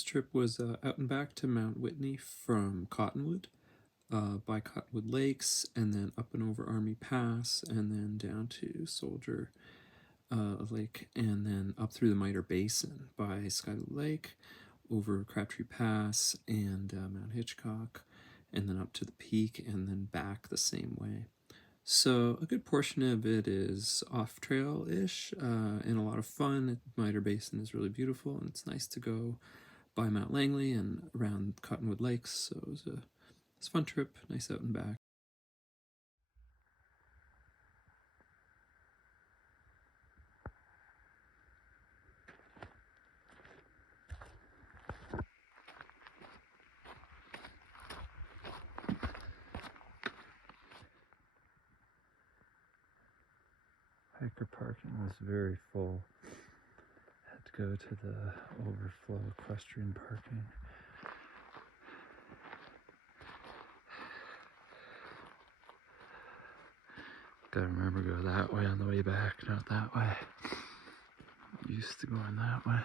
This trip was out and back to Mount Whitney from Cottonwood, by Cottonwood Lakes, and then up and over Army Pass, and then down to Soldier Lake, and then up through the Mitre Basin by Skyler Lake, over Crabtree Pass and Mount Hitchcock, and then up to the peak, and then back the same way. So a good portion of it is off-trail-ish and a lot of fun. Mitre Basin is really beautiful, and it's nice to go by Mount Langley and around Cottonwood Lakes. So it was a fun trip, nice out and back. Hiker parking was very full. Had to go to the overflow equestrian parking. Gotta remember go that way on the way back, not that way. I'm used to going that way.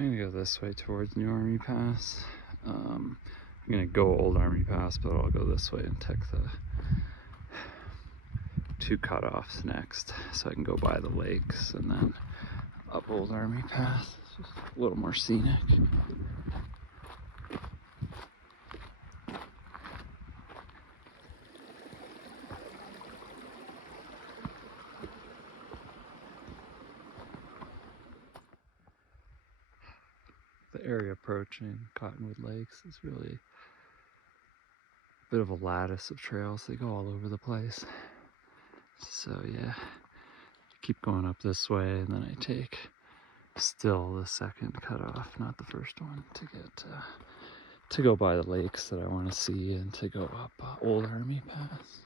I'm gonna go this way towards New Army Pass. I'm gonna go Old Army Pass, but I'll go this way and take the two cutoffs next, so I can go by the lakes and then up Old Army Pass. It's just a little more scenic. The area approaching Cottonwood Lakes is really a bit of a lattice of trails. They go all over the place. So yeah, keep going up this way, and then I take still the second cutoff, not the first one, to get to go by the lakes that I want to see and to go up Old Army Pass.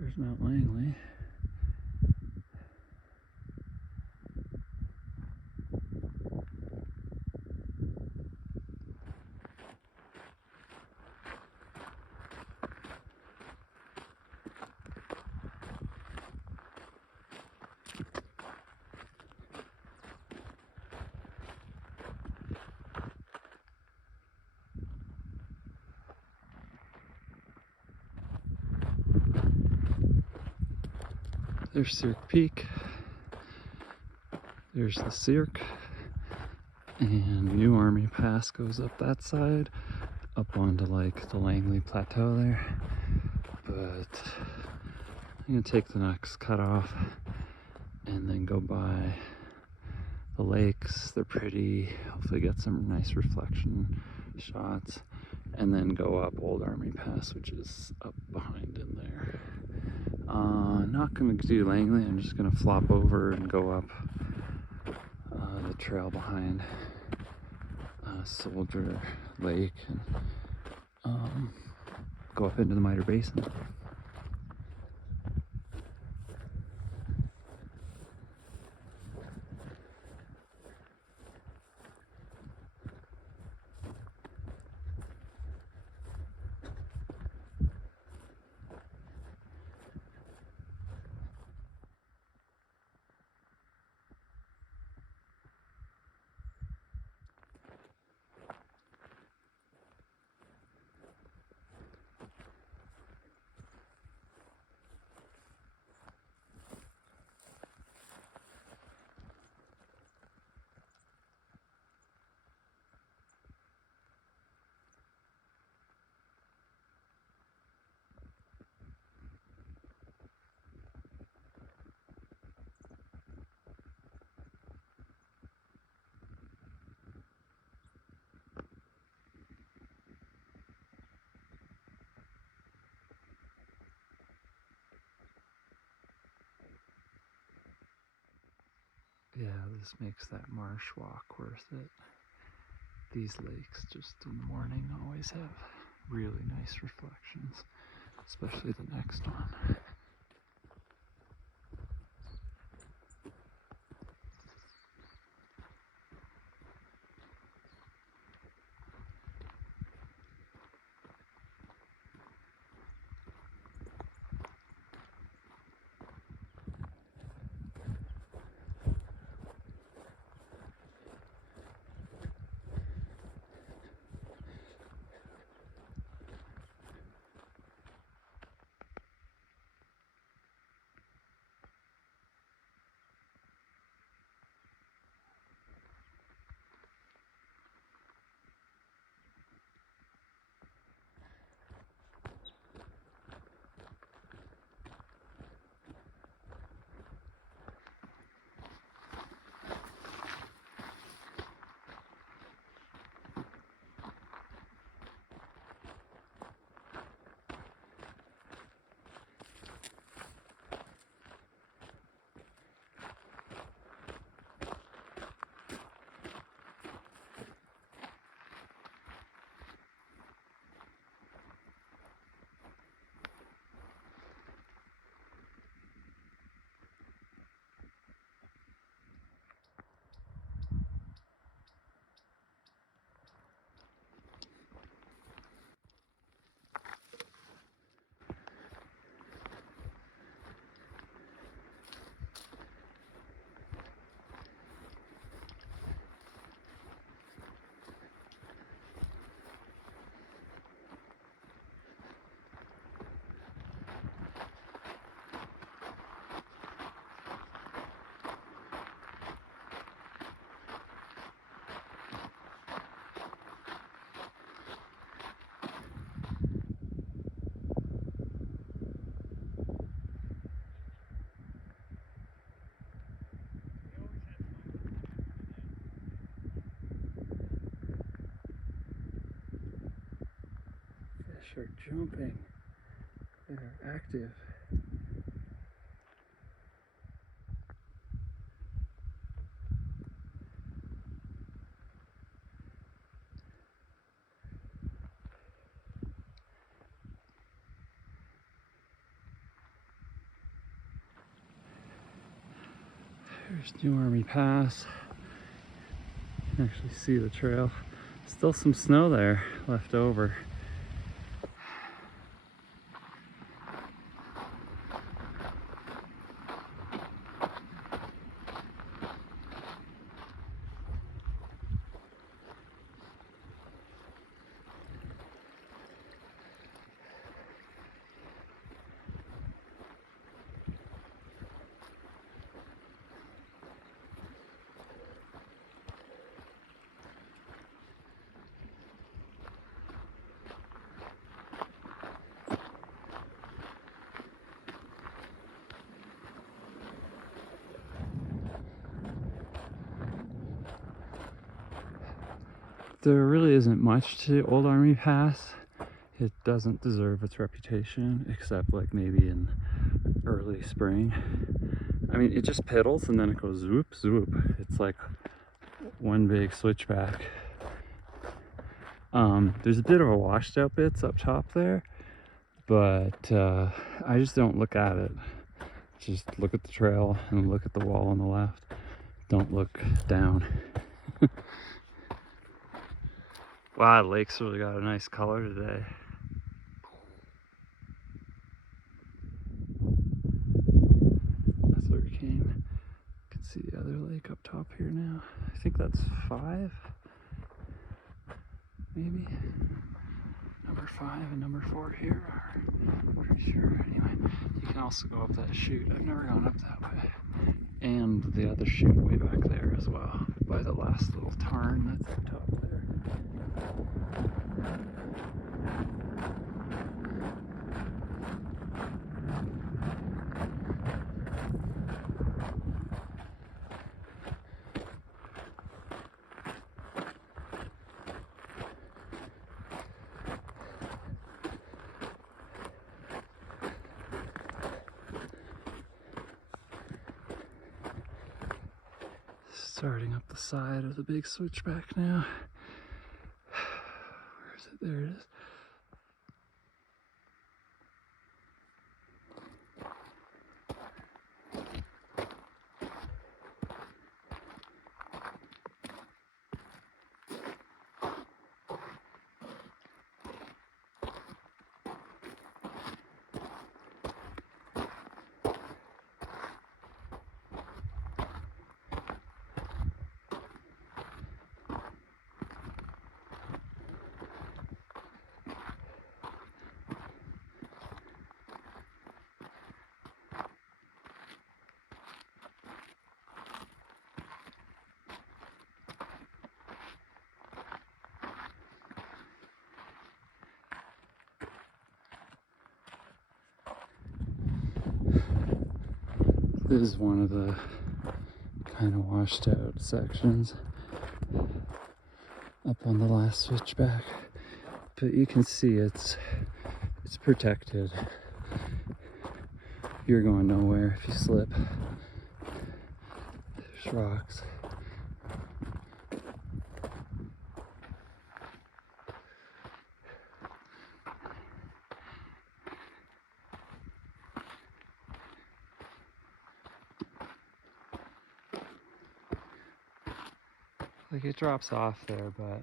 There's Mount Langley. There's Cirque Peak. There's the Cirque. And New Army Pass goes up that side, up onto like the Langley Plateau there. But I'm gonna take the next cutoff and then go by the lakes. They're pretty. Hopefully get some nice reflection shots. And then go up Old Army Pass, which is up behind in there. Not gonna do Langley. I'm just gonna flop over and go up the trail behind Soldier Lake and go up into the Mitre Basin. Yeah, this makes that marsh walk worth it. These lakes just in the morning always have really nice reflections, especially the next one. Fish are jumping. They're active. There's New Army Pass. You can actually see the trail. Still some snow there left over. there really isn't much to Old Army Pass. It doesn't deserve its reputation, except like maybe in early spring. I mean, it just pedals and then it goes zoop, zoop. It's like one big switchback. There's a bit of a washed out bits up top there, but I just don't look at it. Just look at the trail and look at the wall on the left. Don't look down. Wow, the lake's really got a nice color today. That's where we came. You can see the other lake up top here now. I think that's 5, maybe. Number 5 and number 4 here are pretty sure. Anyway, you can also go up that chute. I've never gone up that way. And the other chute way back there as well, by the last little tarn that's up top there. Starting up the side of the big switchback now. Where is it? There it is. This is one of the kind of washed out sections up on the last switchback, but you can see it's protected. You're going nowhere if you slip. There's rocks. Like it drops off there, but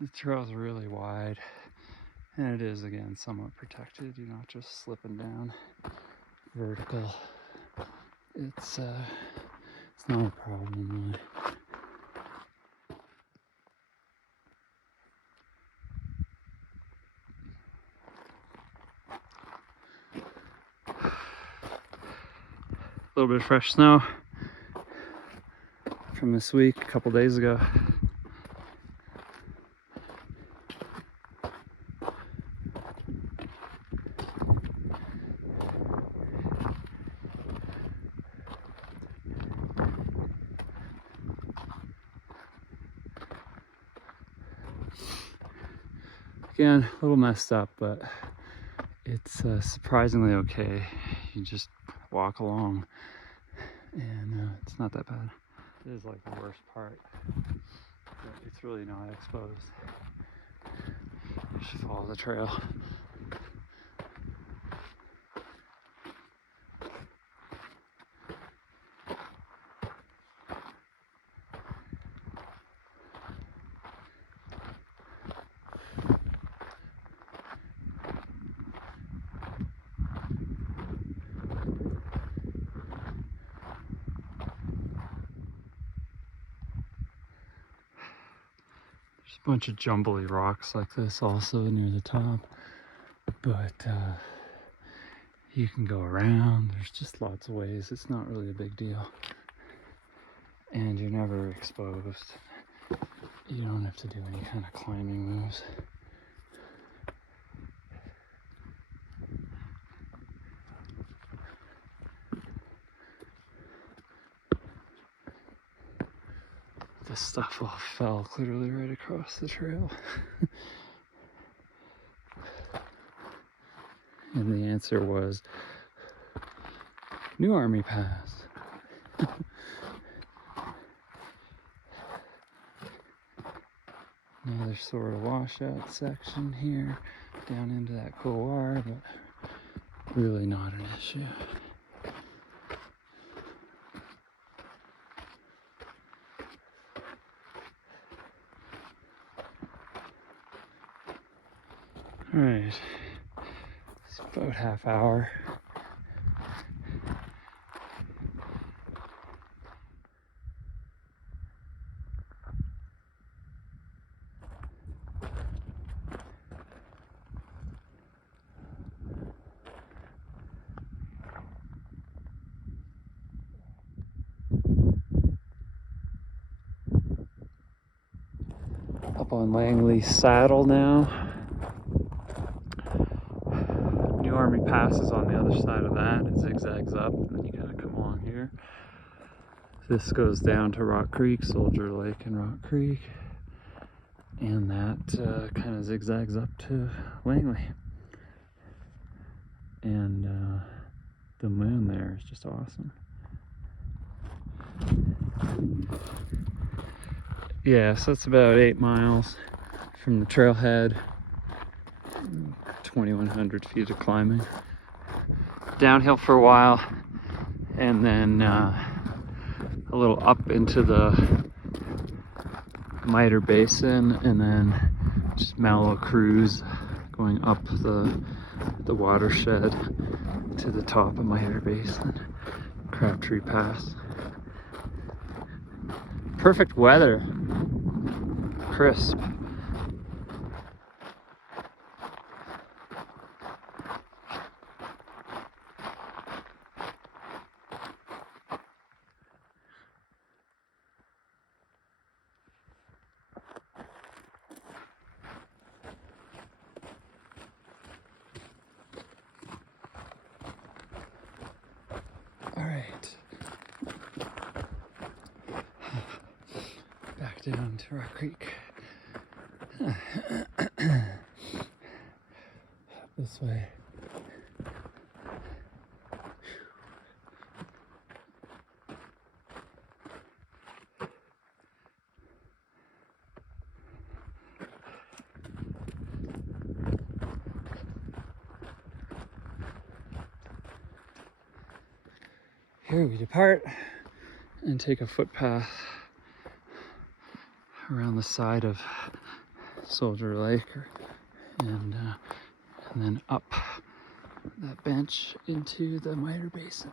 the trail's really wide, and it is again somewhat protected. You're not just slipping down vertical. It's not a problem really. A little bit of fresh snow from this week, a couple days ago. Again, a little messed up, but it's surprisingly okay. You just walk along and it's not that bad. It is like the worst part, but it's really not exposed. You should follow the trail. There's a bunch of jumbly rocks like this also near the top, but you can go around. There's just lots of ways. It's not really a big deal, and you're never exposed. You don't have to do any kind of climbing moves. this stuff all fell clearly right across the trail. And the answer was New Army Pass. Another sort of washout section here down into that couloir, but really not an issue. All right, it's about half hour. Up on Langley Saddle now. New Army Pass is on the other side of that. It zigzags up, and then you gotta come along here. This goes down to Rock Creek, Soldier Lake and Rock Creek. And that kind of zigzags up to Langley. And the moon there is just awesome. Yeah, so it's about 8 miles from the trailhead, 2,100 feet of climbing. Downhill for a while, and then a little up into the Mitre Basin, and then just mellow cruise going up the watershed to the top of Mitre Basin, Crabtree Pass. Perfect weather, crisp. All right, back down to Rock Creek. This way. Here we depart and take a footpath around the side of Soldier Lake, and then up that bench into the Mitre Basin.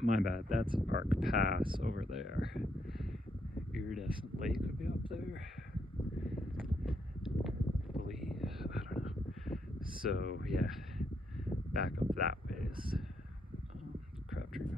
My bad, that's Park Pass over there. So yeah, back up that way is Crabtree Pass.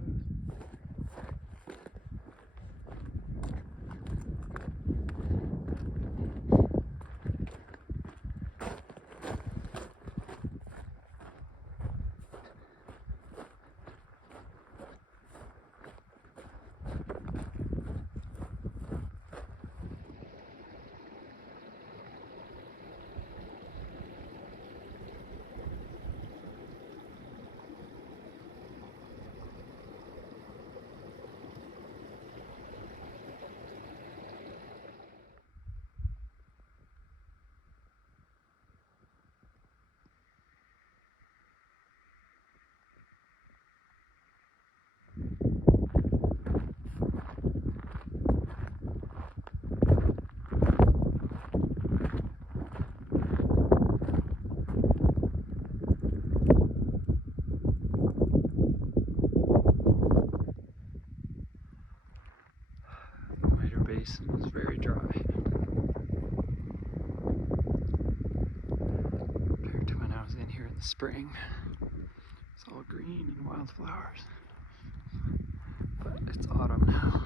Basin is very dry compared to when I was in here in the spring. It's all green and wildflowers, but it's autumn now.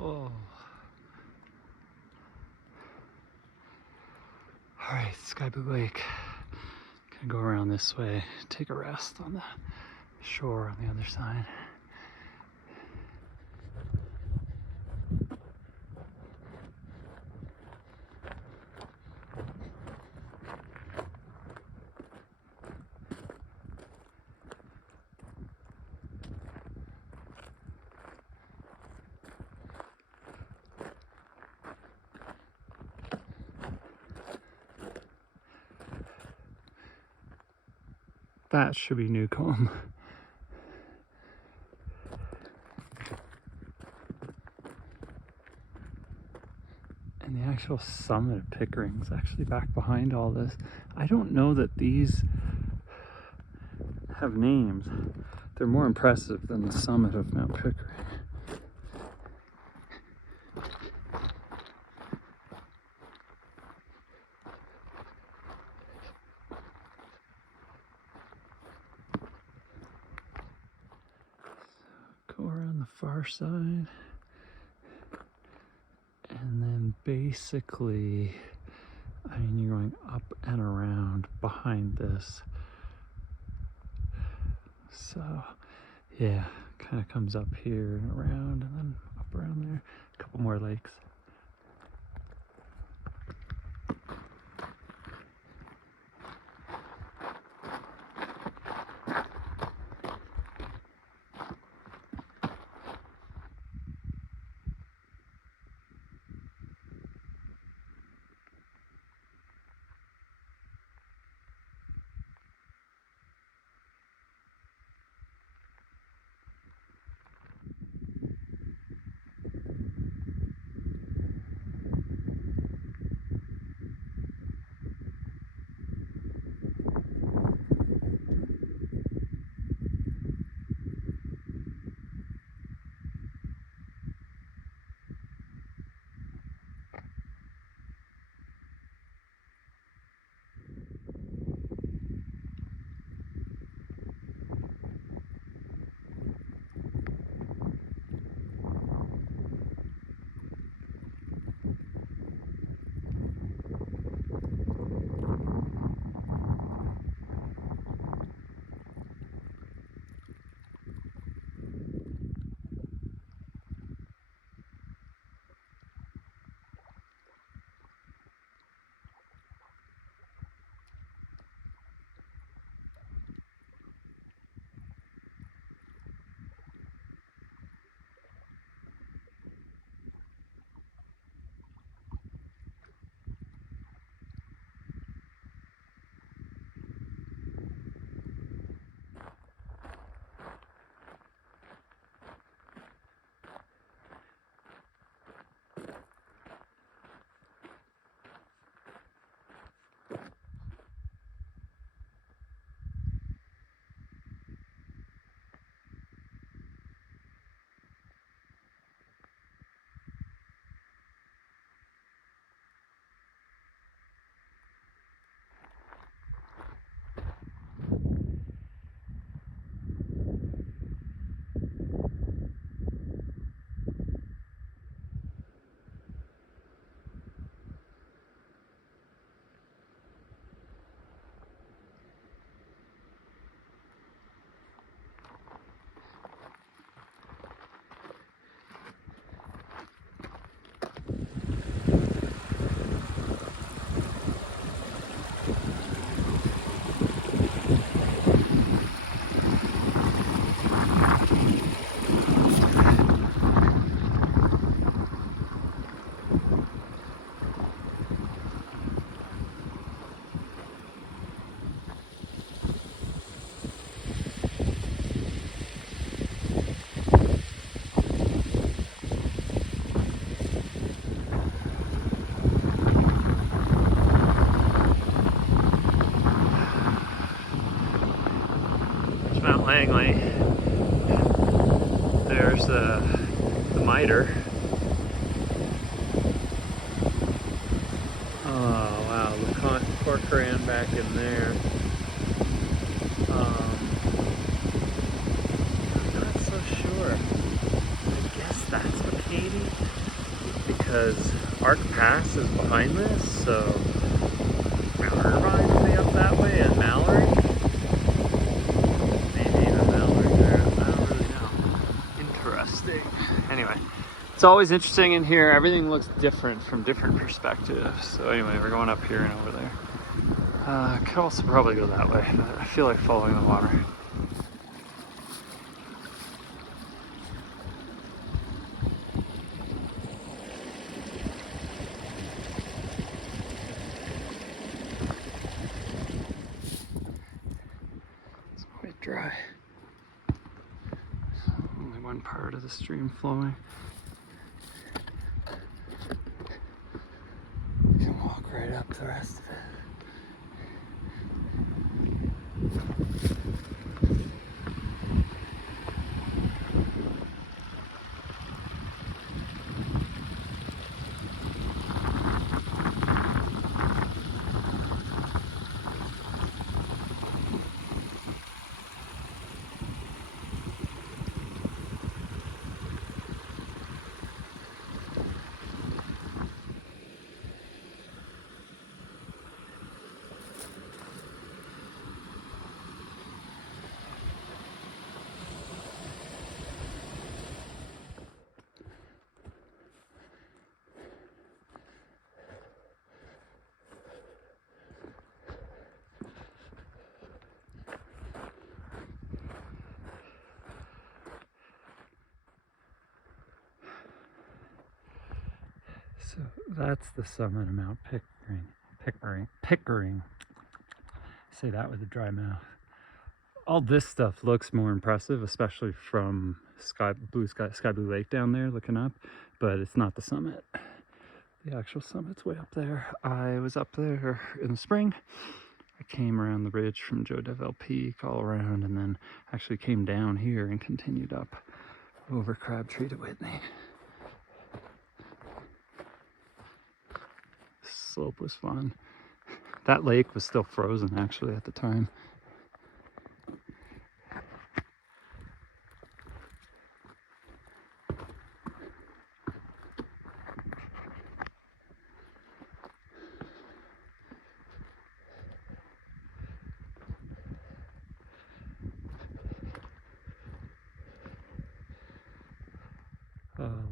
Oh. Alright, Sky Blue Lake. Gonna go around this way, take a rest on the shore on the other side. That should be Newcomb. And the actual summit of Pickering is actually back behind all this. I don't know that these have names. They're more impressive than the summit of Mount Pickering. Go around the far side. And then basically, I mean, you're going up and around behind this. So, yeah, kind of comes up here and around and then up around there. A couple more lakes. Mount Langley. There's the miter. Oh wow, the Corcoran back in there. I'm not so sure. I guess that's what Katie because Arc Pass is behind this, so Mount Irvine will be up that way, and Mallory. Maybe even Mallory there. I don't really know. Interesting. Anyway, it's always interesting in here. Everything looks different from different perspectives. So anyway, we're going up here and over there. Could also probably go that way, but I feel like following the water. It's quite dry. Only one part of the stream flowing. You can walk right up the rest of it. So that's the summit of Mount Pickering. Say that with a dry mouth. All this stuff looks more impressive, especially from Sky Blue Lake down there looking up, but it's not the summit. The actual summit's way up there. I was up there in the spring. I came around the ridge from Joe Deville Peak all around, and then actually came down here and continued up over Crabtree to Whitney. Slope was fun. That lake was still frozen actually at the time.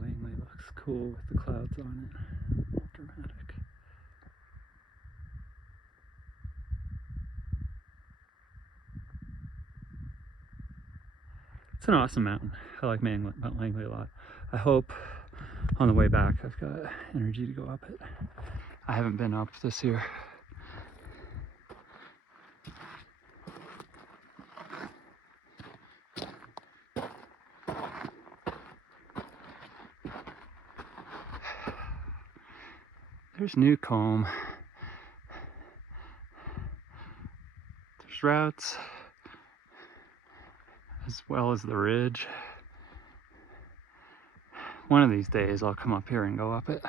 Langley looks cool with the clouds on it. Dramatic. It's an awesome mountain. I like Mount Langley a lot. I hope on the way back I've got energy to go up it. I haven't been up this year. There's Newcomb. There's routes, as well as the ridge. One of these days I'll come up here and go up it.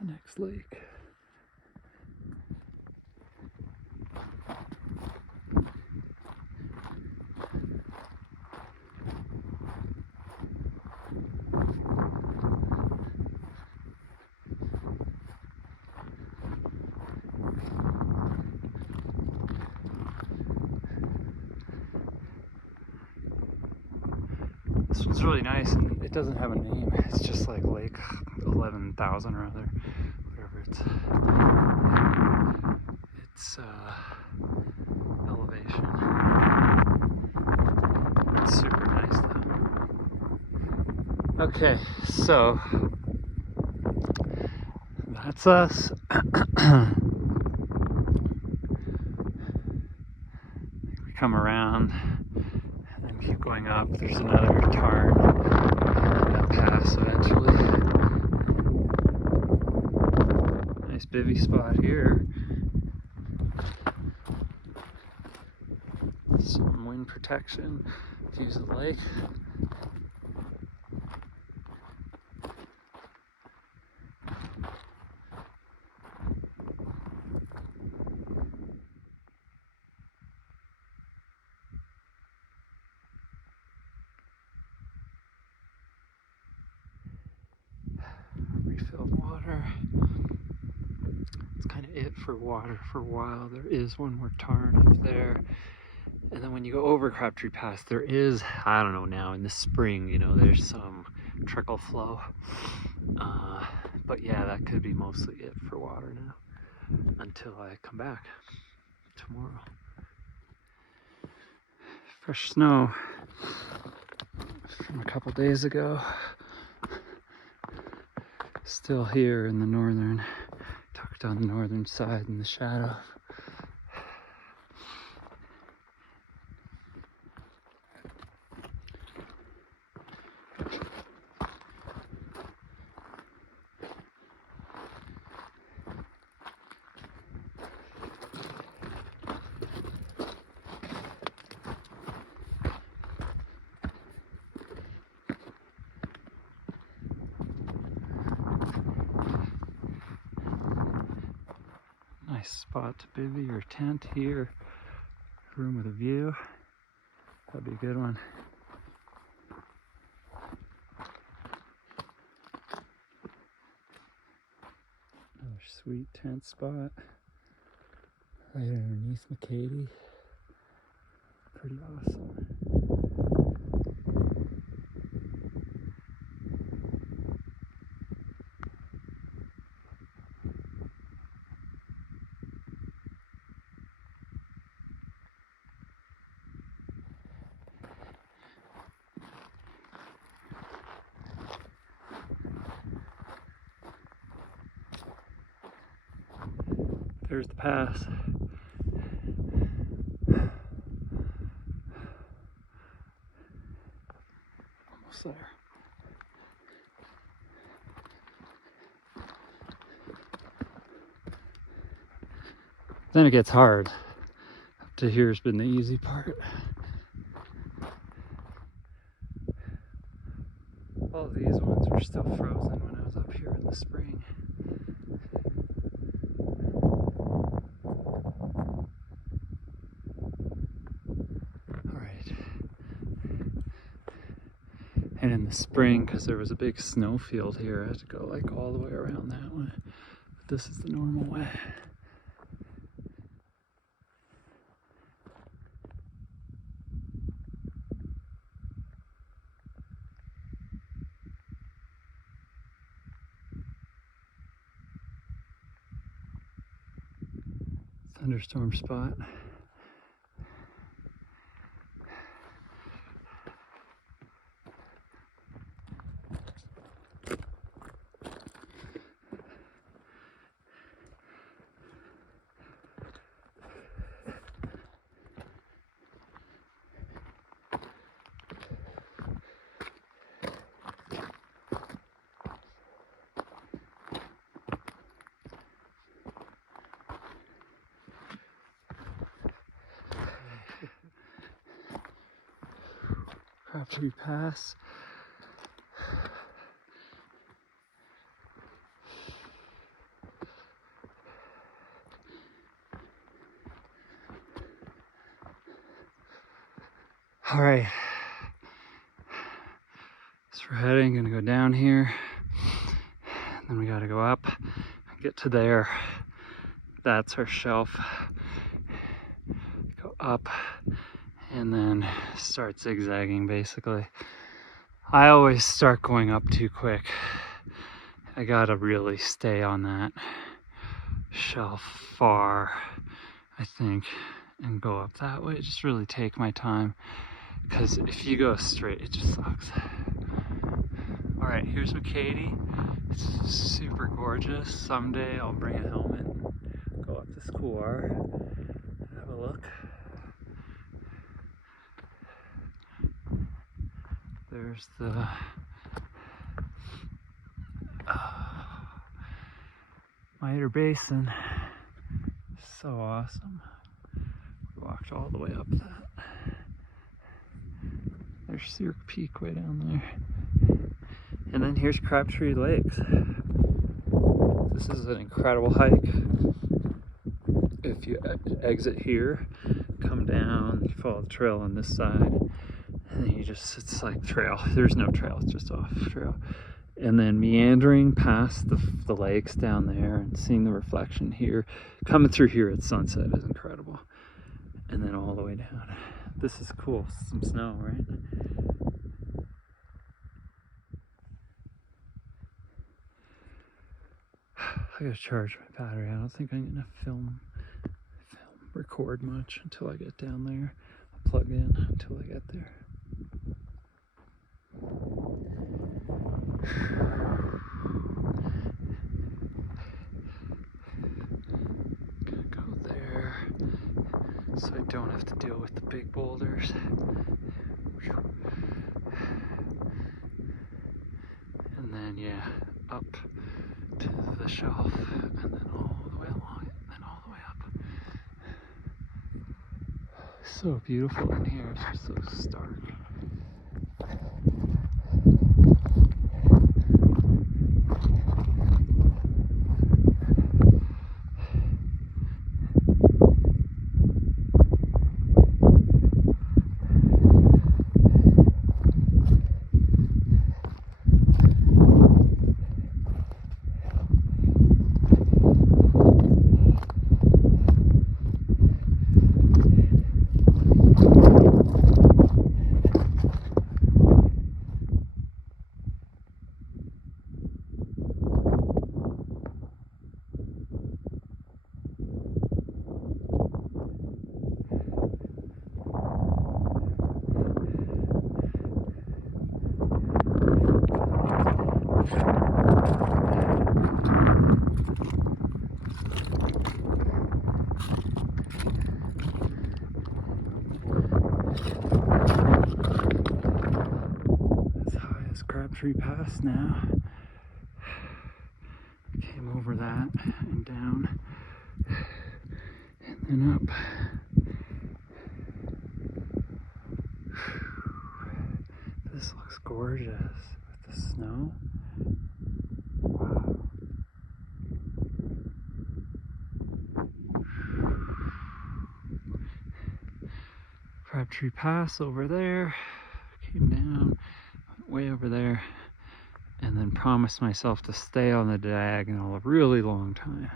The next lake. This one's really nice, and it doesn't have a name. It's just like Lake 11,000 or other, whatever it's elevation. It's super nice though. Okay, so gets us. We come around and keep going up. There's another tarn and a pass eventually. Nice bivvy spot here. Some wind protection, views of the lake. Refilled water. It's kind of it for water for a while. There is one more tarn up there. And then when you go over Crabtree Pass, there is, I don't know now, in the spring, you know, there's some trickle flow. But yeah, that could be mostly it for water now until I come back tomorrow. Fresh snow from a couple days ago. Still here in the northern, tucked on the northern side in the shadow. Nice spot to bivvy or tent here. Room with a view. That'd be a good one. Another sweet tent spot. Right underneath McCady. Pretty awesome. There's the pass. Almost there. Then it gets hard. Up to here's been the easy part. All these ones were still frozen when I was up here in the spring. And in the spring, because there was a big snow field here, I had to go like all the way around that way. But this is the normal way. Thunderstorm spot. Crabtree Pass. All right, so we're heading, gonna go down here, and then we gotta go up and get to there. That's our shelf. Go up and then start zigzagging basically. I always start going up too quick. I gotta really stay on that shelf far, I think, and go up that way. Just really take my time, because if you go straight, it just sucks. Alright, here's McCady. It's super gorgeous. Someday I'll bring a helmet and go up this couloir and have a look. There's the Mitre Basin. So awesome. We walked all the way up that. There's Cirque Peak way down there. And then here's Crabtree Lakes. This is an incredible hike. If you exit here, come down, you follow the trail on this side, and then you just, it's like trail. There's no trail, it's just off trail. And then meandering past the lakes down there and seeing the reflection here, coming through here at sunset is incredible. And then all the way down. This is cool, some snow, right? I gotta charge my battery. I don't think I'm gonna record much until I get down there. I'll plug in until I get there. Gonna go there so I don't have to deal with the big boulders. And then yeah, up to the shelf and then all the way along it and then all the way up. So beautiful in here, it's just so stark. Crabtree Pass now. Came over that and down and then up. This looks gorgeous with the snow. Wow. Crabtree Pass over there. Came down, went way over there, and then promised myself to stay on the diagonal a really long time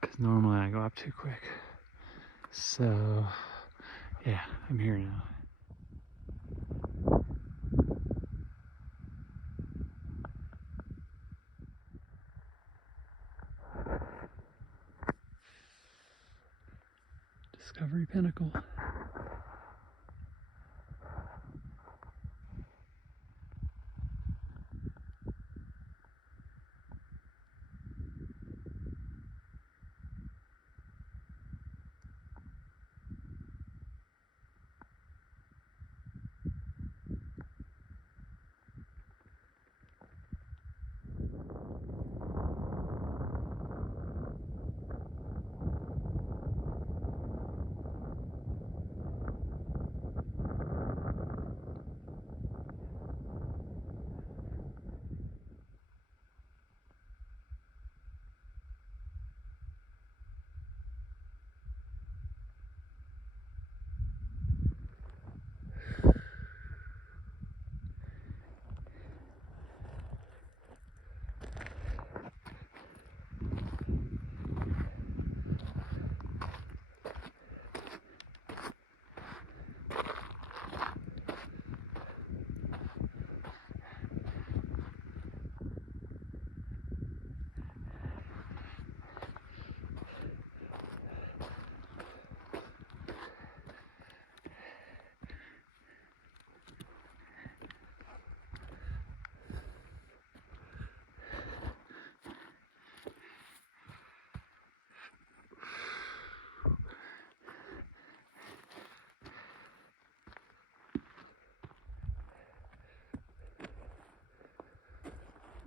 because normally I go up too quick. So yeah, I'm here now. Discovery Pinnacle.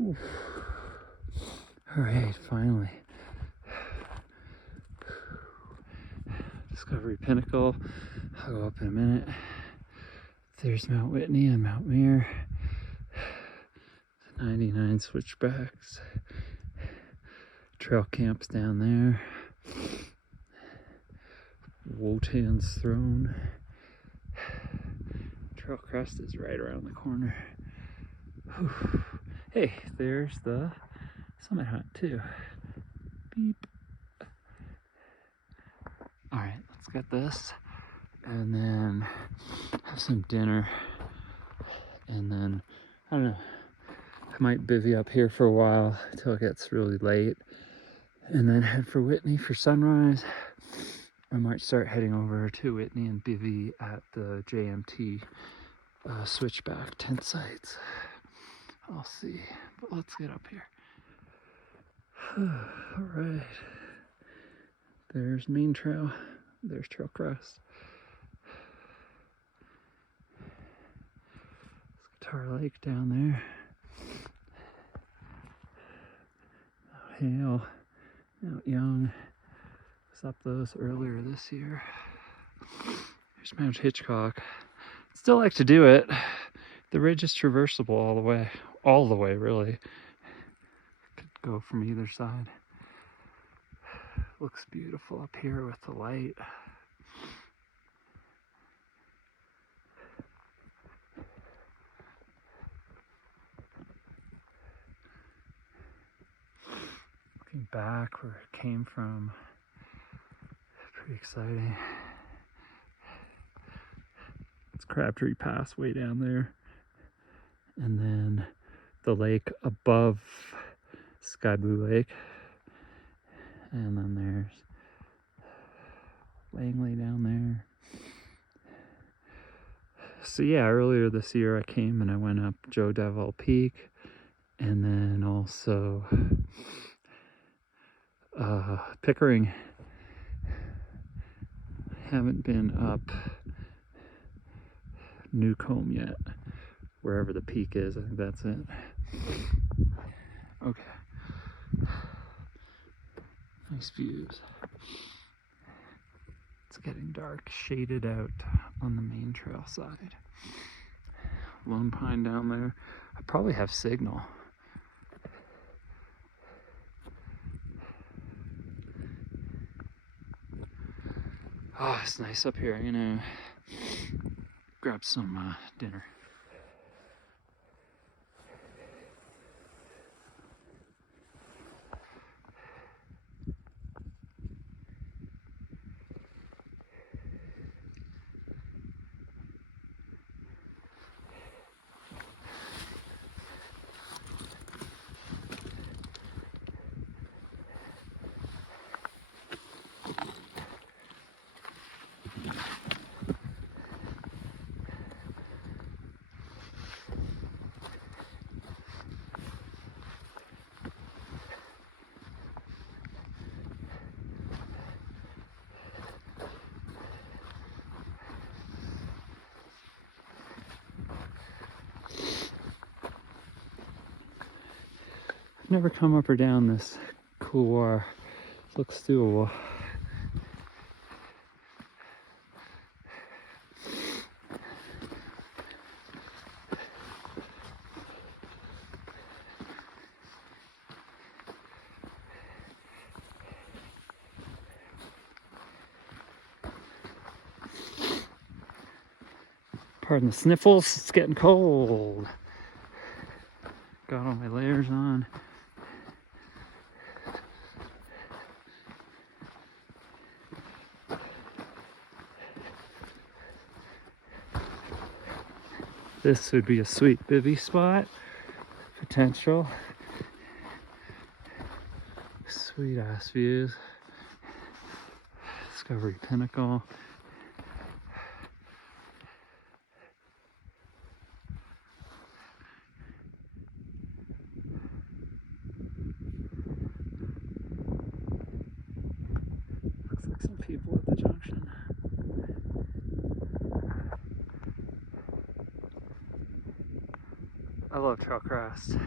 Oof. All right, finally. Discovery Pinnacle. I'll go up in a minute. There's Mount Whitney and Mount Muir. 99 switchbacks. Trail camps down there. Wotan's Throne. Trail Crest is right around the corner. Whew. Hey, there's the summit hut too. Beep. All right, let's get this and then have some dinner. And then, I don't know, I might bivvy up here for a while until it gets really late. And then head for Whitney for sunrise. I might start heading over to Whitney and bivvy at the JMT switchback tent sites. I'll see, but let's get up here. All right, there's Main Trail, there's Trail Crest. Guitar Lake down there. Mount Hale, Mount Young. Was up those earlier this year. There's Mount Hitchcock. Still like to do it. The ridge is traversable all the way really. Could go from either side. Looks beautiful up here with the light. Looking back where it came from, pretty exciting. It's Crabtree Pass way down there. And then the lake above Sky Blue Lake. And then there's Langley down there. So yeah, earlier this year I came and I went up Joe Devil Peak. And then also Pickering. Haven't been up Newcomb yet, wherever the peak is. I think that's it. Okay. Nice views. It's getting dark, shaded out on the main trail side. Lone Pine down there. I probably have signal. Oh, it's nice up here. I'm gonna grab some dinner. Never come up or down this couloir. Looks doable. Pardon the sniffles, it's getting cold. Got all my layers on. This would be a sweet bivvy spot. Potential. Sweet ass views. Discovery Pinnacle. Looks like some people at the junction. I love Trail Crest.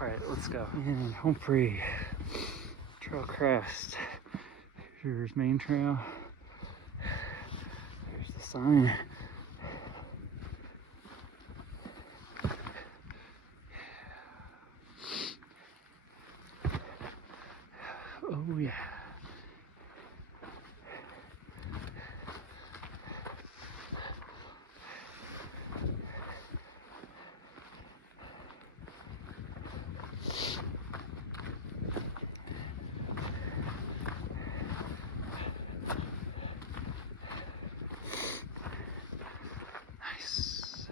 Alright, let's go. And home free. Trail Crest. Here's main trail. There's the sign. Oh yeah. Nice.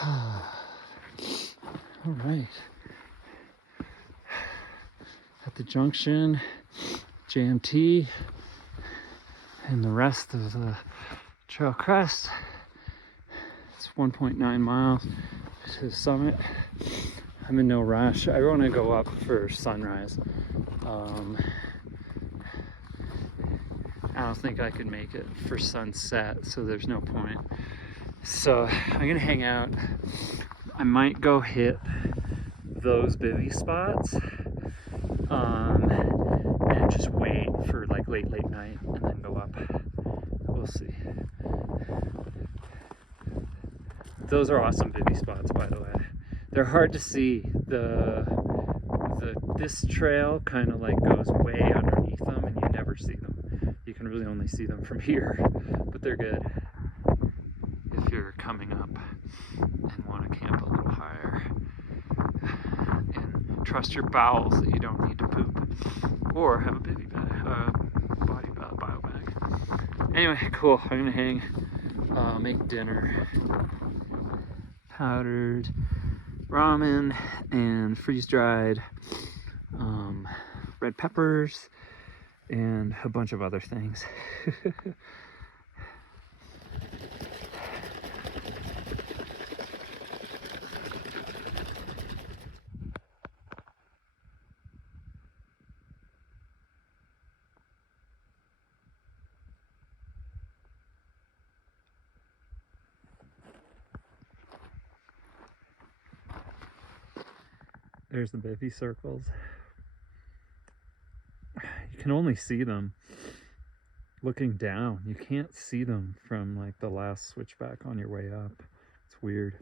All right. At the junction, JMT, and the rest of the Trail Crest. It's 1.9 miles to the summit. I'm in no rush. I want to go up for sunrise. I don't think I could make it for sunset, so there's no point. So I'm gonna hang out. I might go hit those bivvy spots and just wait for like late night and then go up. We'll see. Those are awesome bivvy spots, by the way. They're hard to see. This trail kind of like goes way underneath them and you never see them. You can really only see them from here, but they're good if you're coming up and want to camp a little higher and trust your bowels that you don't need to poop or have a bivvy bag, bio bag. Anyway, cool. I'm gonna hang, make dinner. Powdered ramen and freeze-dried red peppers and a bunch of other things. There's the bivvy circles. You can only see them looking down. You can't see them from like the last switchback on your way up. It's weird.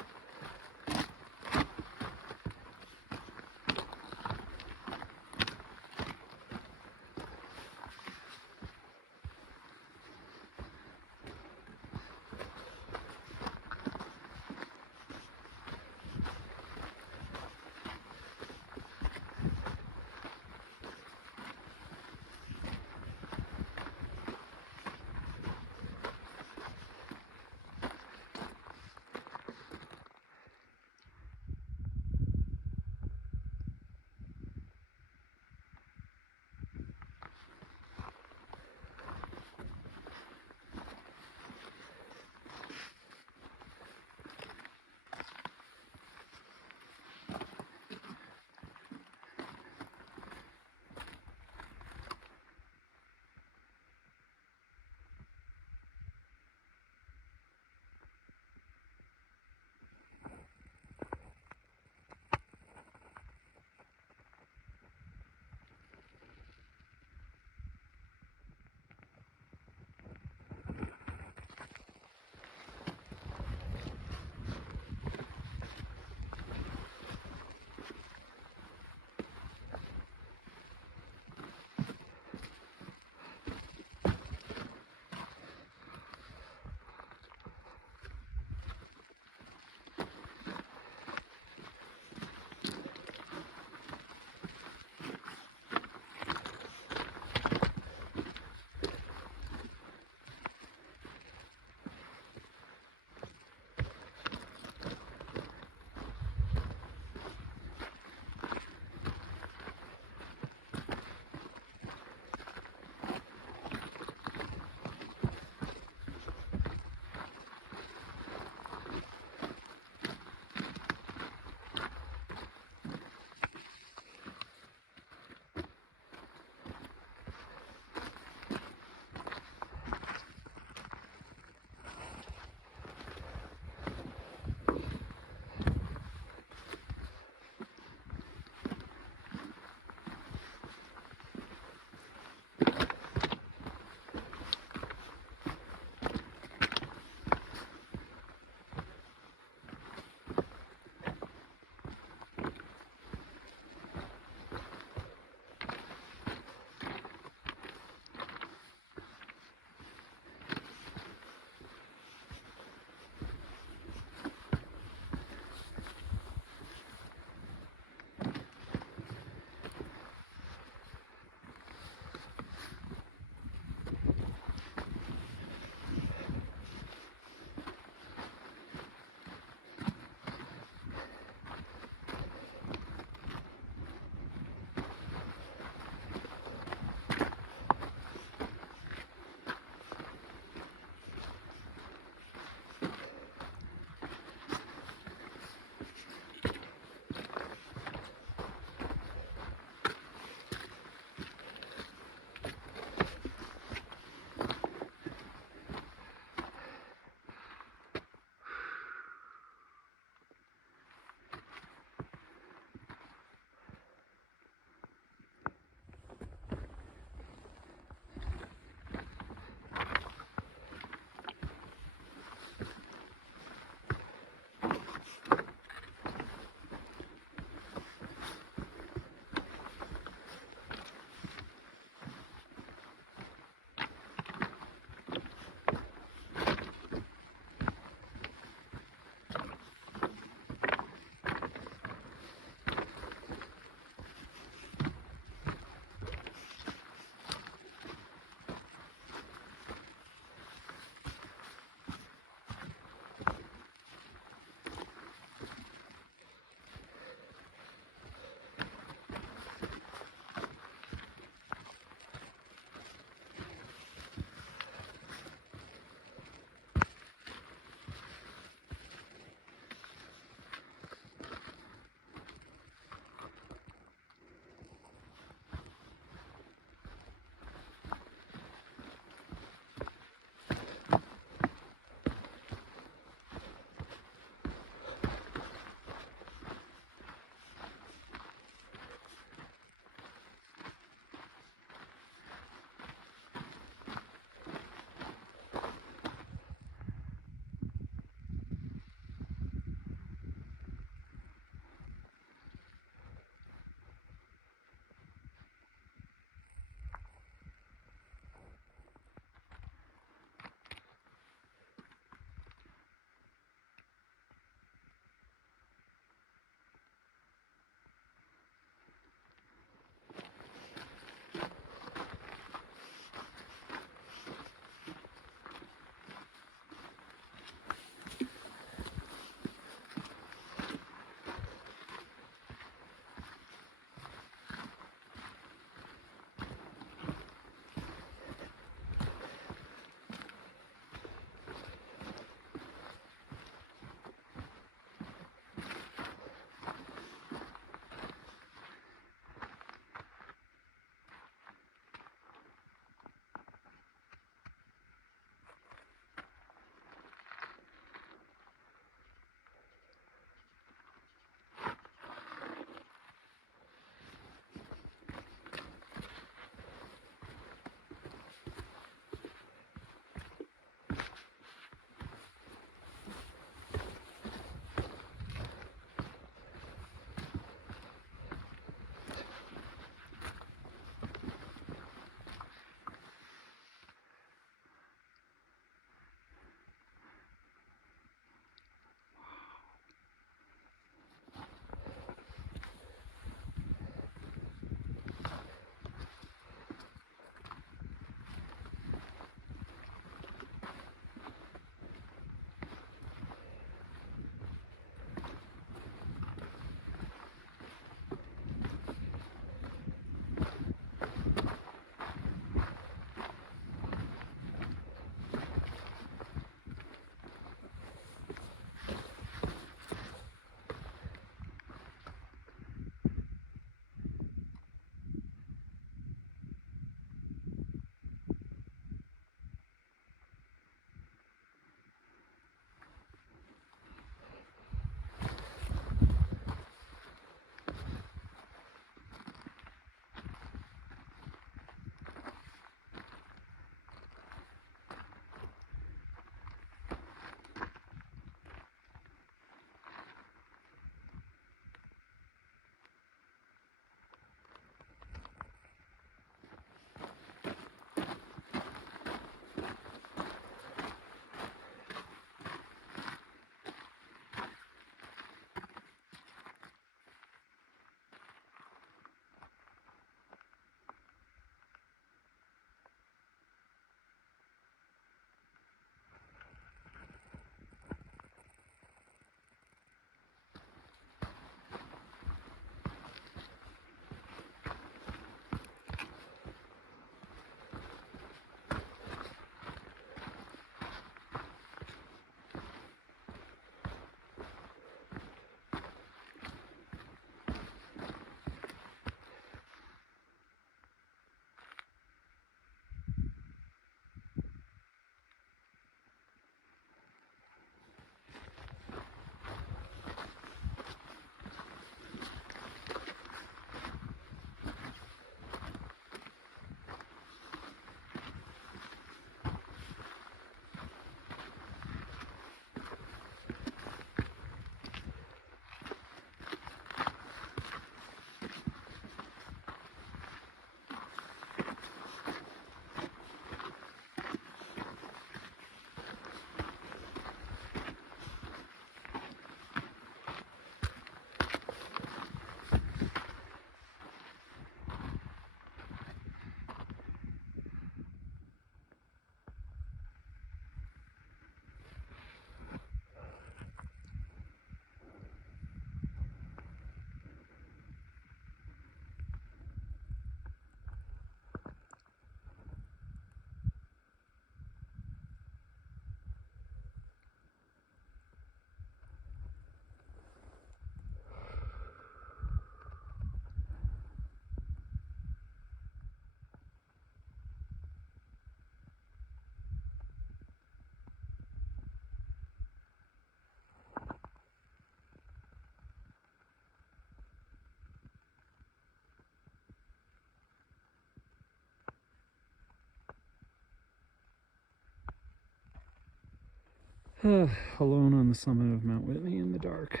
Alone on the summit of Mount Whitney in the dark,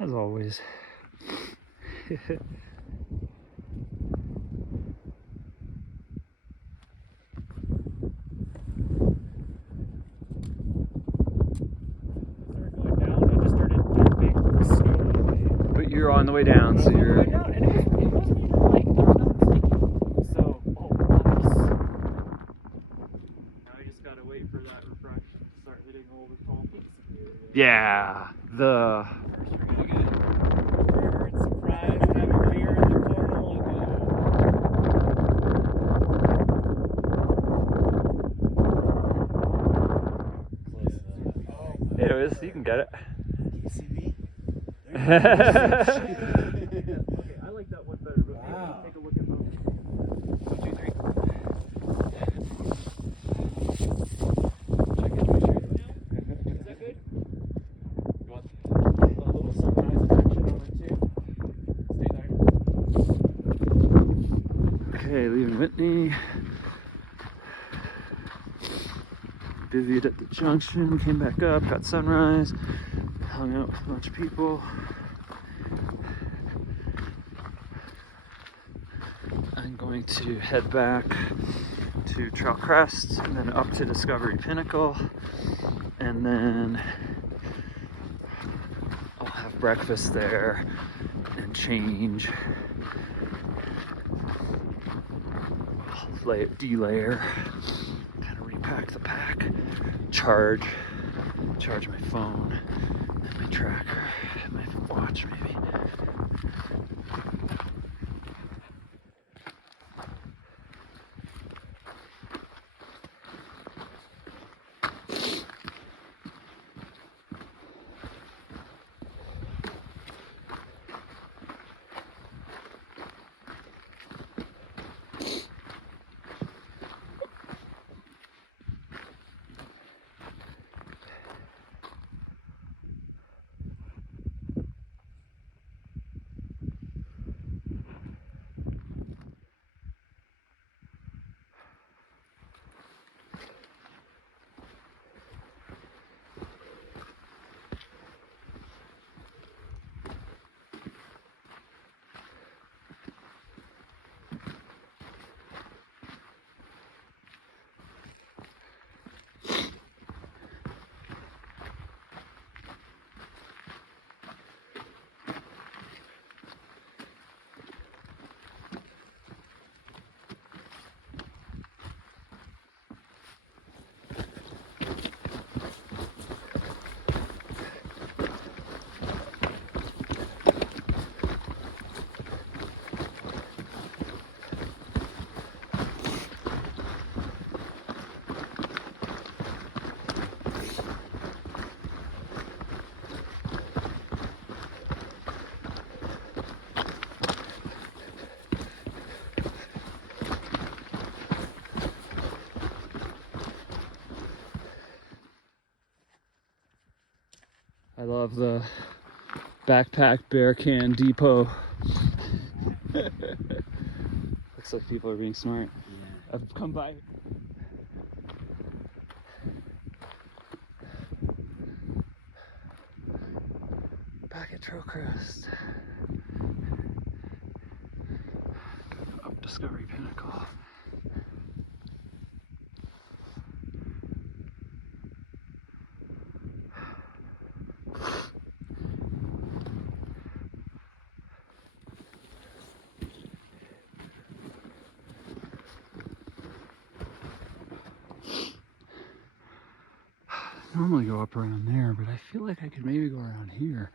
as always. But you're on the way down, so you're... And it wasn't even like, there was nothing sticky. So, nice. Now I just gotta wait for that refraction to start hitting all the tall peaks here. Yeah, the... First we're gonna get bird surprise and have a beer in the cornhole lagoon. Anyways, you can get it. Can you see me? Okay, I like that one better, but Wow. take a look at both. 1, 2, 3. Check it, make sure it's down. Is that good? You want a little sunrise action on it too? Stay there. Okay, leaving Whitney. Busied at the junction, came back up, got sunrise, hung out with a bunch of people. I'm going to head back to Trail Crest and then up to Discovery Pinnacle, and then I'll have breakfast there and change, delayer, kind of repack the pack, charge my phone and my tracker, my watch maybe. I love the backpack bear can depot. Looks like people are being smart. Yeah. I've come by. Back at Trail Crest. Up Discovery Pinnacle. Normally go up around there, but I feel like I could maybe go around here.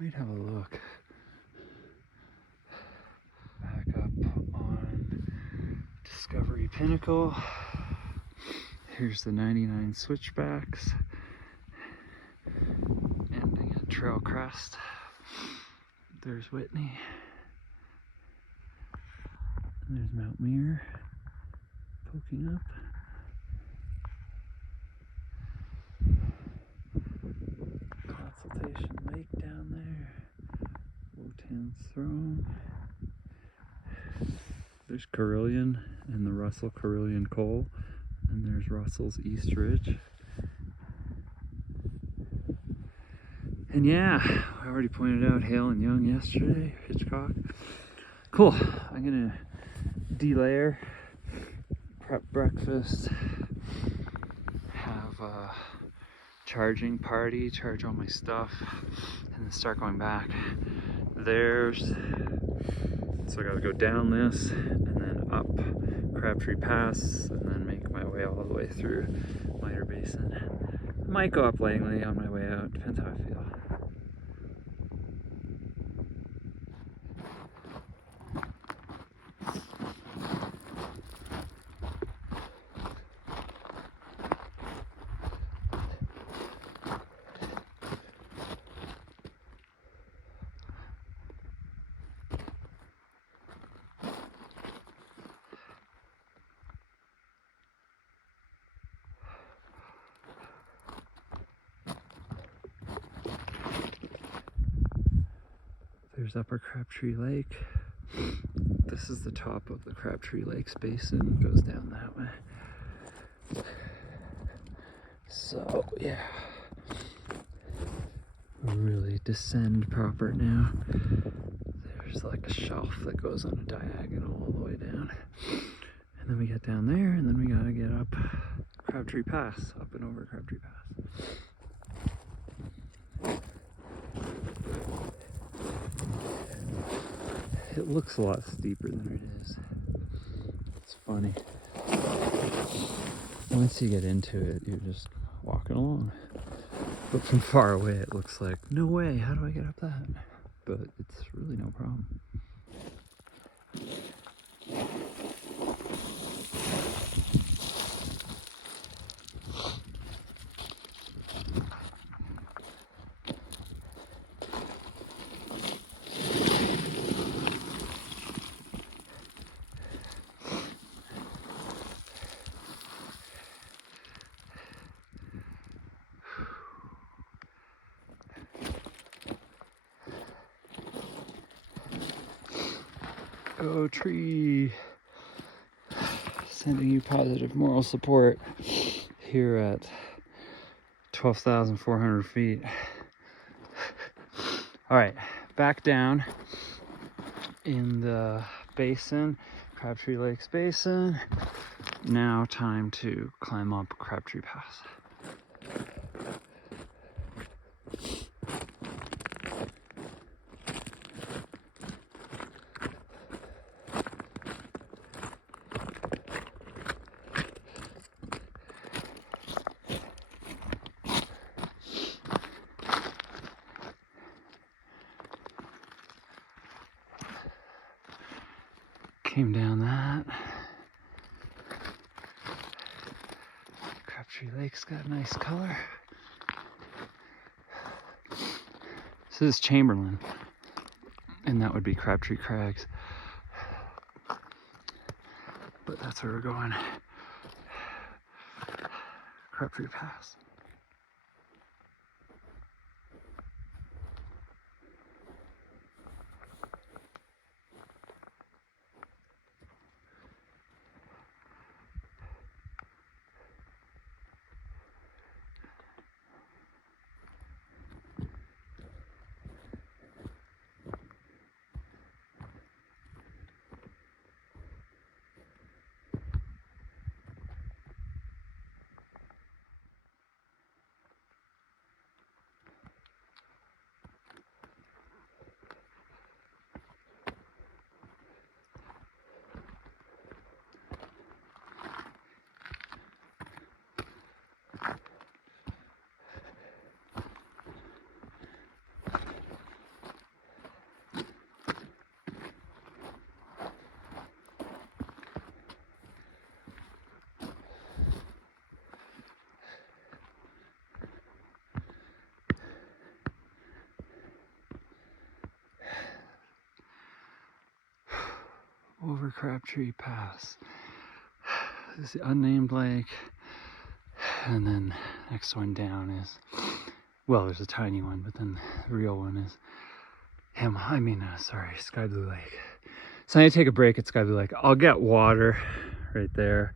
Might have a look. Back up on Discovery Pinnacle. Here's the 99 switchbacks. Ending at Trail Crest. There's Whitney. And there's Mount Muir poking up. Consultation Lake down there. Wotan's Throne. There's Carilion and the Russell Carilion Coal. And there's Russell's East Ridge. And yeah, I already pointed out Hale and Young yesterday, Hitchcock. Cool. I'm gonna delayer, prep breakfast, have a charging party, charge all my stuff, and then start going back. So I gotta go down this and then up Crabtree Pass and then make my way all the way through Miter Basin. I might go up Langley on my way out, depends how I feel. There's Upper Crabtree Lake. This is the top of the Crabtree Lakes Basin. It goes down that way. So yeah, really descend proper now. There's like a shelf that goes on a diagonal all the way down. And then we get down there, and then we gotta get up Crabtree Pass, up and over Crabtree Pass. It looks a lot steeper than it is. It's funny. Once you get into it, you're just walking along. But from far away, it looks like, no way, how do I get up that? But it's really no problem. Go tree! Sending you positive moral support here at 12,400 feet. All right, back down in the basin, Crabtree Lakes Basin. Now time to climb up Crabtree Pass. Came down that. Crabtree Lake's got a nice color. This is Chamberlain, and that would be Crabtree Crags. But that's where we're going. Crabtree Pass. Over Crabtree Pass. This is the unnamed lake, and then next one down is, well, there's a tiny one, but then the real one is Sky Blue Lake. So I need to take a break at Sky Blue Lake. I'll get water right there.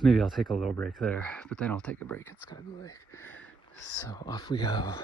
Maybe I'll take a little break there, but then I'll take a break at Sky Blue Lake. So off we go.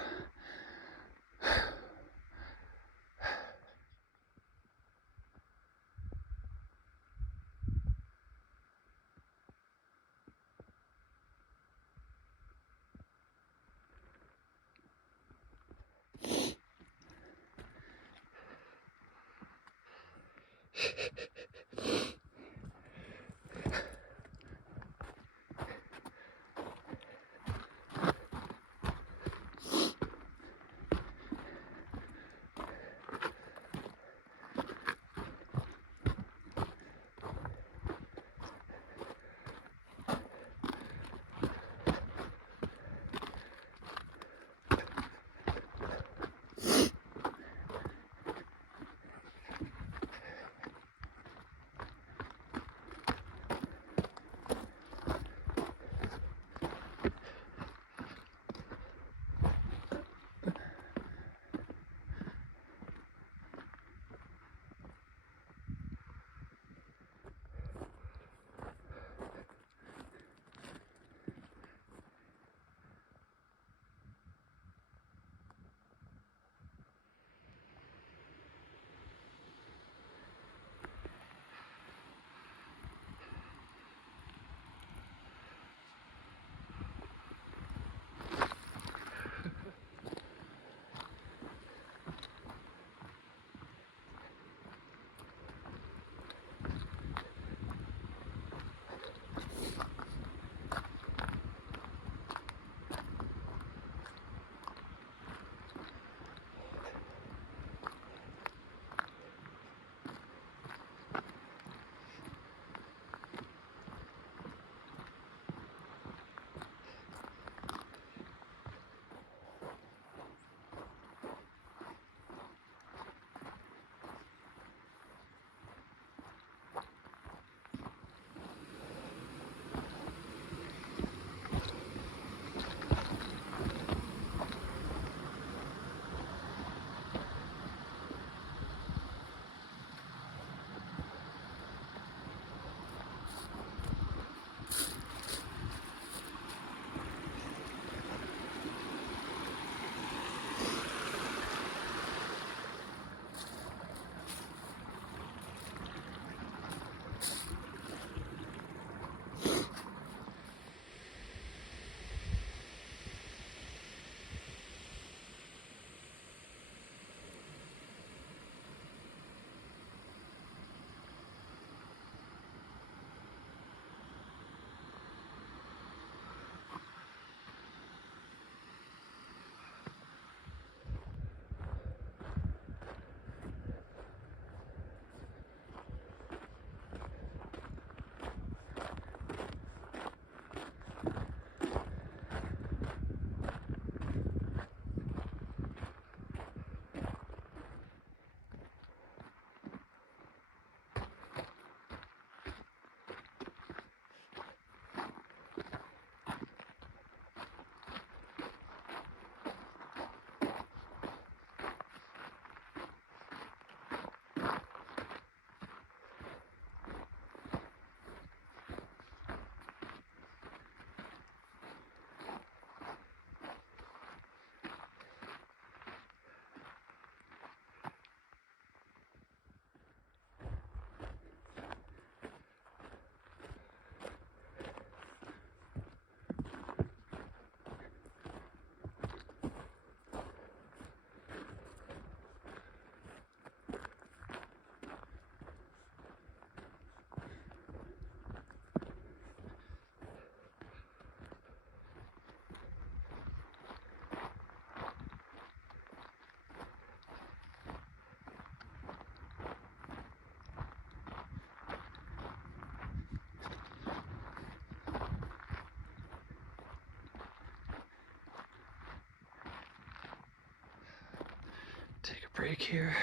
Take a break here.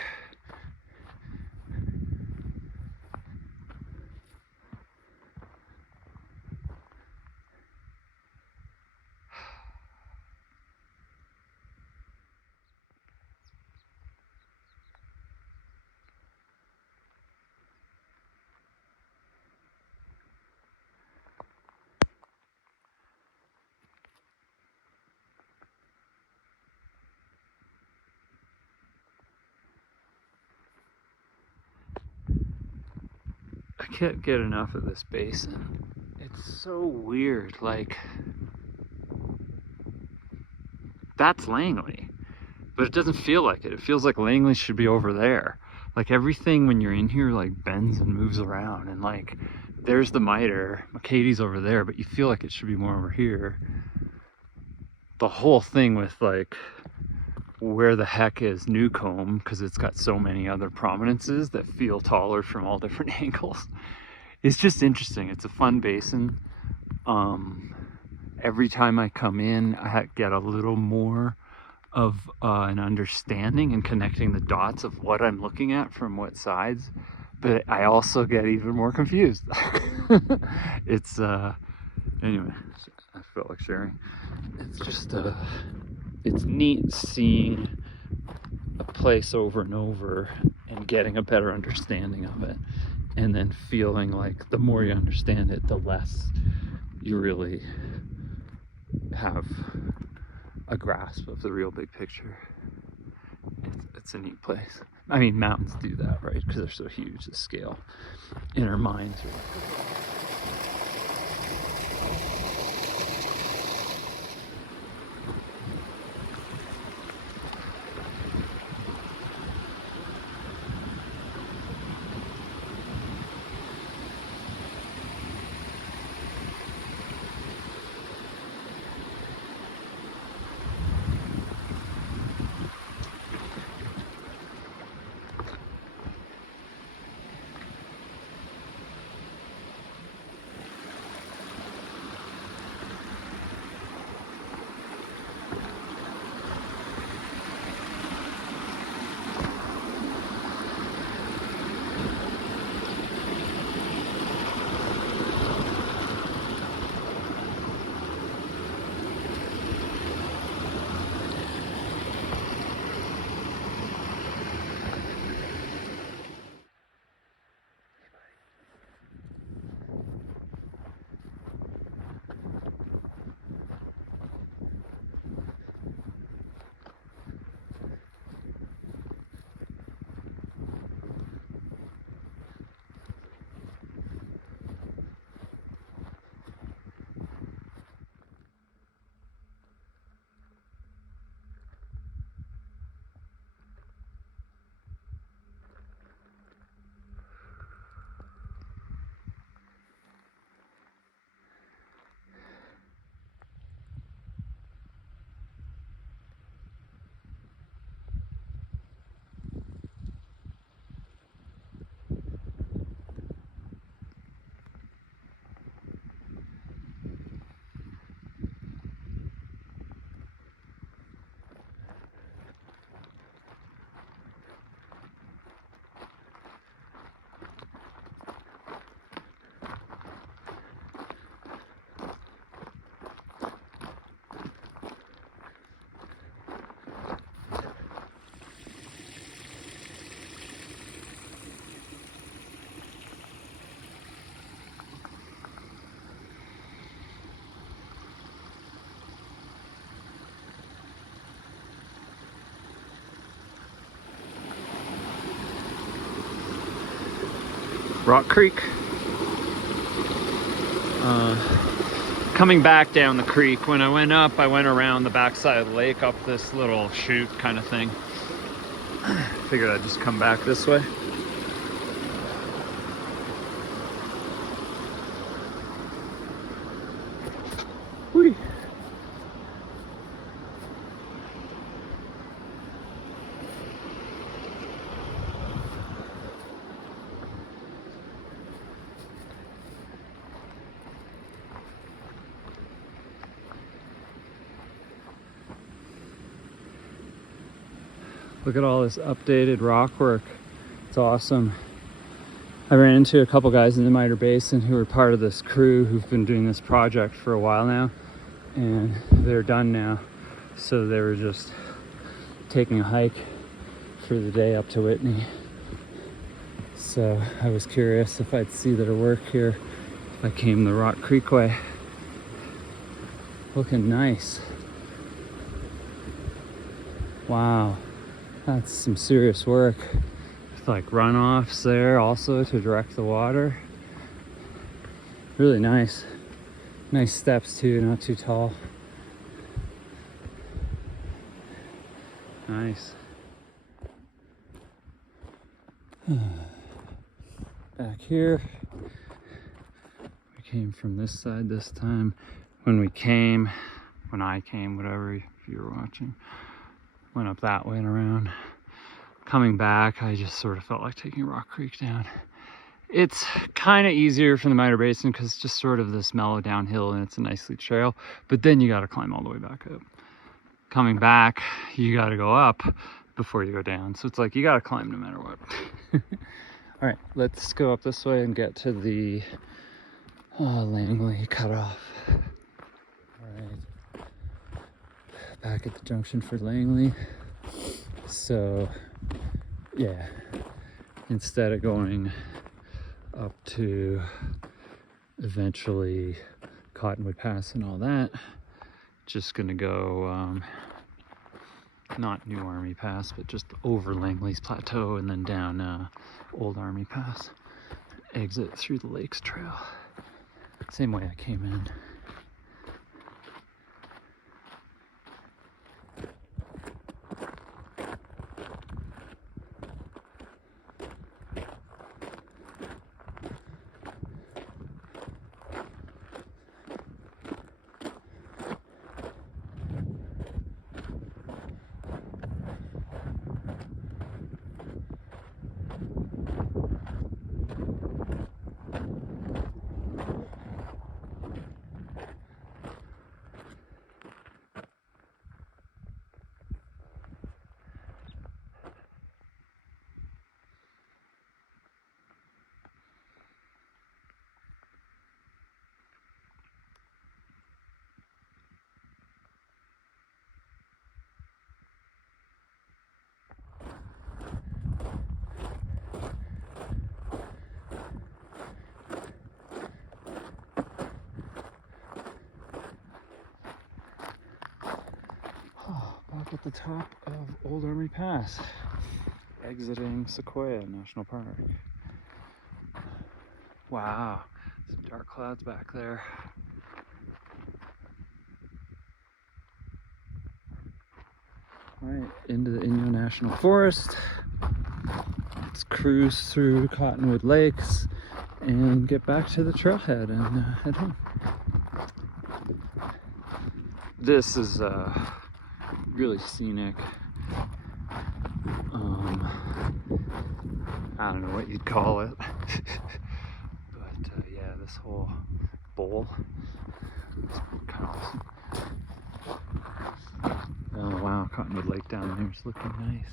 I can't get enough of this basin. It's so weird. Like, that's Langley, but it doesn't feel like it. It feels like Langley should be over there. Like, everything when you're in here like bends and moves around, and like there's the miter, McCady's over there, but you feel like it should be more over here. The whole thing with like, where the heck is Newcomb, because it's got so many other prominences that feel taller from all different angles. It's just interesting. It's a fun basin. Every time I come in, I get a little more of an understanding and connecting the dots of what I'm looking at from what sides, but I also get even more confused. It's anyway, I felt like sharing. It's just it's neat seeing a place over and over and getting a better understanding of it, and then feeling like the more you understand it, the less you really have a grasp of the real big picture. It's a neat place. I mean, mountains do that, right? Because they're so huge, the scale in our minds. Rock Creek. Coming back down the creek, when I went up, I went around the backside of the lake up this little chute kind of thing. Figured I'd just come back this way. Whee. Look at all this updated rock work. It's awesome. I ran into a couple guys in the Miter Basin who were part of this crew who've been doing this project for a while now, and they're done now. So they were just taking a hike for the day up to Whitney. So I was curious if I'd see their work here if I came the Rock Creek way. Looking nice. Wow. That's some serious work. With like runoffs there also to direct the water. Really nice. Nice steps too, not too tall. Nice. Back here, we came from this side this time. When I came, whatever, if you were watching, went up that way and around. Coming back, I just sort of felt like taking Rock Creek down. It's kind of easier from the Mitre Basin because it's just sort of this mellow downhill and it's a nice lead trail, but then you got to climb all the way back up. Coming back, you got to go up before you go down. So it's like you got to climb no matter what. All right, let's go up this way and get to the Langley cutoff. All right, back at the junction for Langley. So yeah, instead of going up to eventually Cottonwood Pass and all that, just gonna go not New Army Pass, but just over Langley's Plateau and then down Old Army Pass, exit through the Lakes Trail, same way I came in. Back at the top of Old Army Pass, exiting Sequoia National Park. Wow, some dark clouds back there. All right, into the Inyo National Forest. Let's cruise through Cottonwood Lakes and get back to the trailhead and head home. This is really scenic. I don't know what you'd call it. But yeah, this whole bowl is kind of awesome. Oh wow, Cottonwood Lake down there is looking nice.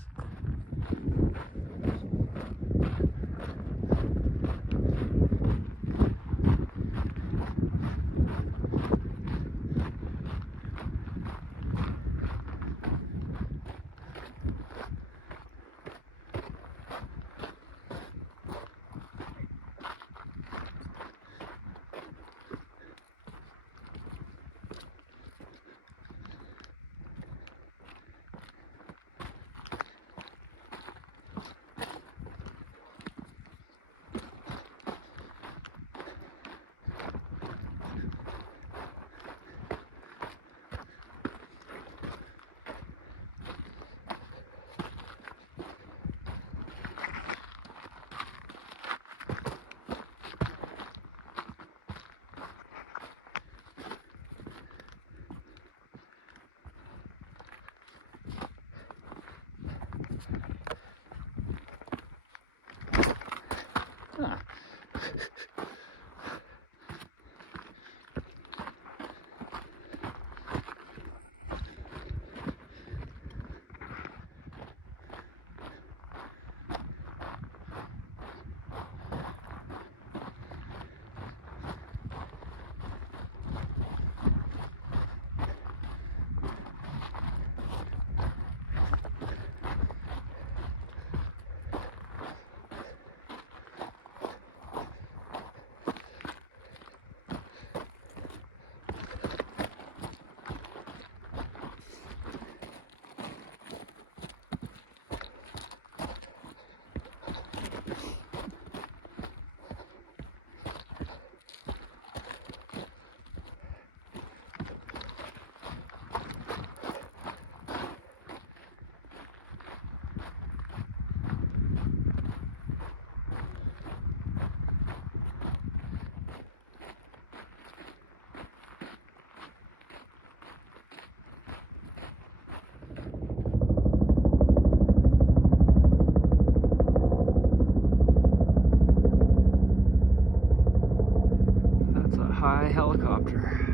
by helicopter.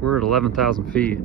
We're at 11,000 feet.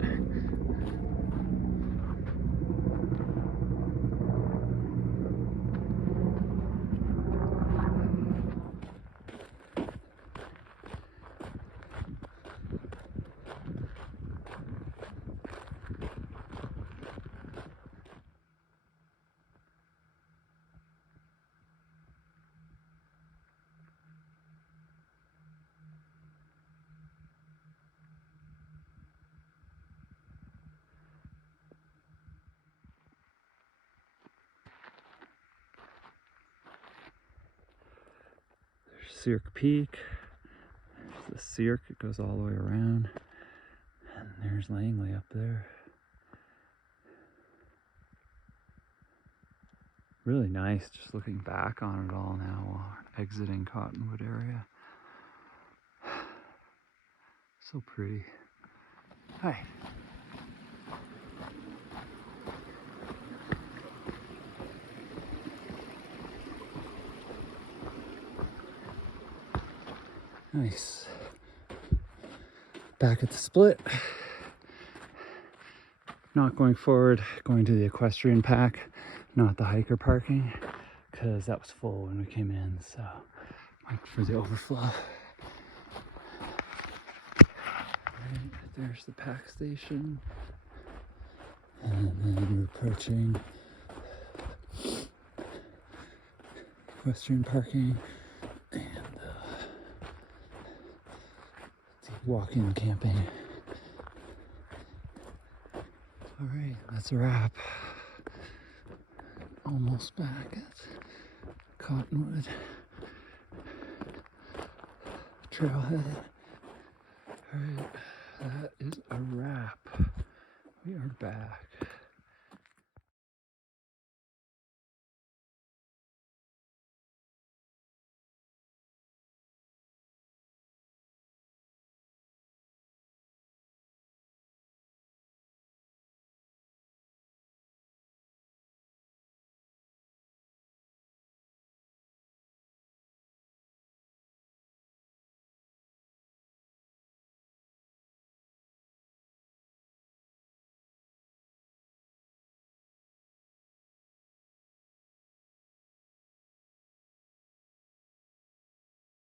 Cirque Peak. There's the Cirque, it goes all the way around. And there's Langley up there. Really nice just looking back on it all now while exiting Cottonwood area. So pretty. Hi. Nice. Back at the split. Not going forward, going to the equestrian pack, not the hiker parking, because that was full when we came in, so went for the overflow. Right, there's the pack station. And then we're approaching equestrian parking and walking and camping. All right, that's a wrap. Almost back at Cottonwood trailhead. All right, that is a wrap. We are back.